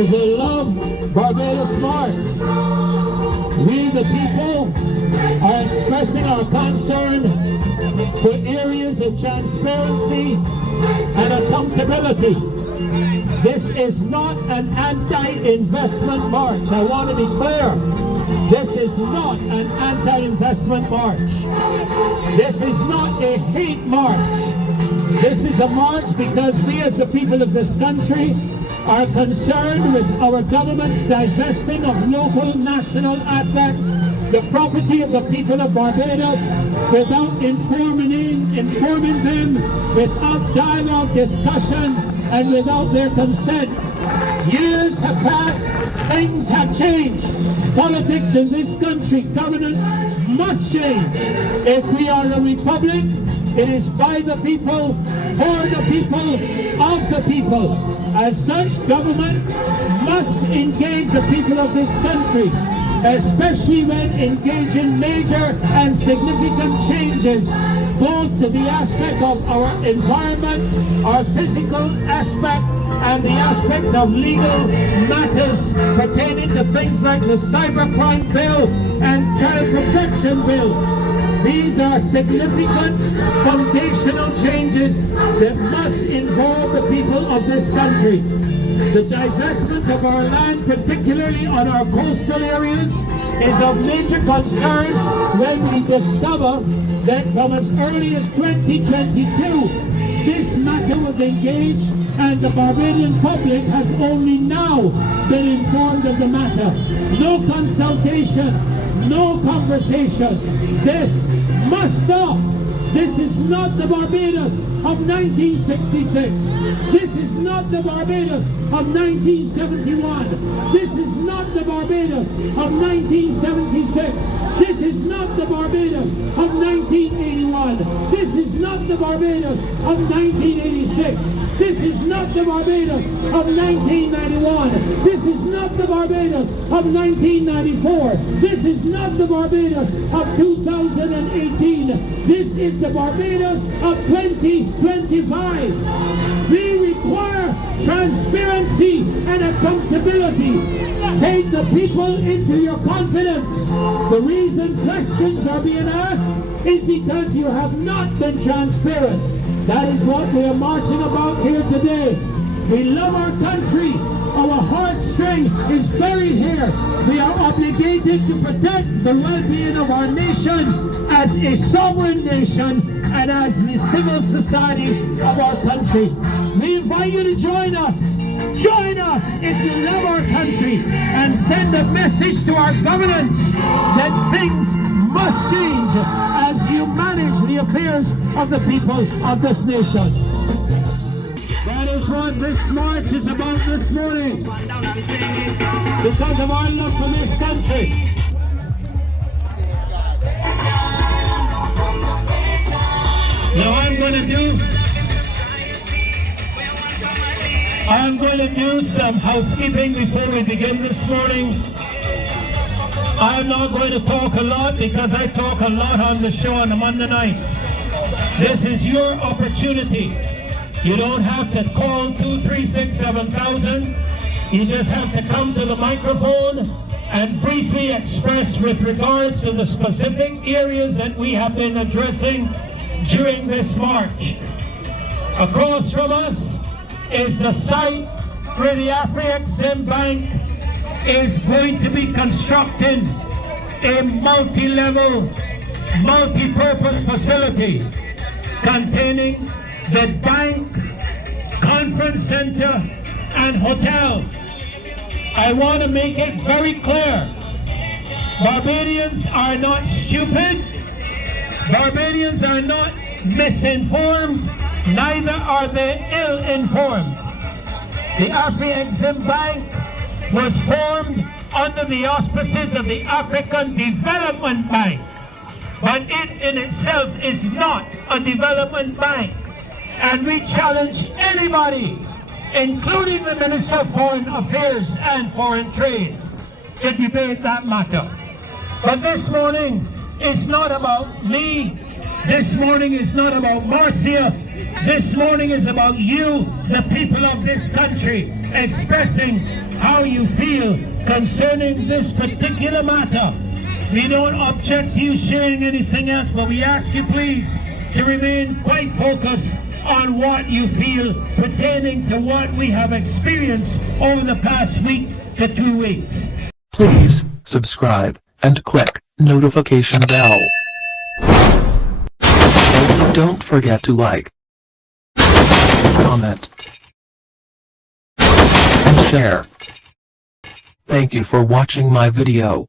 is the Love Barbados March. We the people are expressing our concern for areas of transparency and accountability. This is not an anti-investment march. I want to be clear. This is not an anti-investment march. This is not a hate march. This is a march because we as the people of this country are concerned with our government's divesting of local national assets, the property of the people of Barbados, without informing them, without dialogue, discussion, and without their consent. Years have passed, things have changed. Politics in this country, governance must change. If we are a republic, it is by the people, for the people, of the people. As such, government must engage the people of this country, especially when engaging major and significant changes, both to the aspect of our environment, our physical aspect, and the aspects of legal matters pertaining to things like the cybercrime bill and child protection bill. These are significant foundational changes that must involve the people of this country. The divestment of our land, particularly on our coastal areas, is of major concern when we discover that from as early as 2022, this matter was engaged and the Barbadian public has only now been informed of the matter. No consultation, no conversation. This must stop. This is not the Barbados of 1966. This is not the Barbados of 1971. This is not the Barbados of 1976. This is not the Barbados of 1981. This is not the Barbados of 1986. This is not the Barbados of 1991. This is not the Barbados of 1994. This is not the Barbados of 2018. This is the Barbados of 2025. We require transparency and accountability. Take the people into your confidence. The reason questions are being asked is because you have not been transparent. That is what we are marching about here today. We love our country. Our heartstring is buried here. We are obligated to protect the well-being of our nation as a sovereign nation and as the civil society of our country. We invite you to join us. Join us if you love our country and send a message to our government that things must change as you manage the affairs of the people of this nation. That is what this march is about this morning. Because of our love for this country. Now I'm going to do some housekeeping before we begin this morning. I'm not going to talk a lot because I talk a lot on the show on the Monday nights. This is your opportunity. You don't have to call 236-7000. You just have to come to the microphone and briefly express with regards to the specific areas that we have been addressing during this march. Across from us is the site where the Afri-Exim Bank is going to be constructing a multi-level, multi-purpose facility containing the bank, conference center, and hotel. I want to make it very clear. Barbadians are not stupid. Barbadians are not misinformed. Neither are they ill-informed. The Afri-Exim Bank was formed under the auspices of the African Development Bank. But it in itself is not a development bank. And we challenge anybody, including the Minister of Foreign Affairs and Foreign Trade, to debate that matter. But this morning is not about me. This morning is not about Marcia. This morning is about you, the people of this country, expressing how you feel concerning this particular matter. We don't object to you sharing anything else, but we ask you please to remain quite focused on what you feel pertaining to what we have experienced over the past week to 2 weeks. Please subscribe and click notification bell. Also don't forget to like, comment, and share. Thank you for watching my video.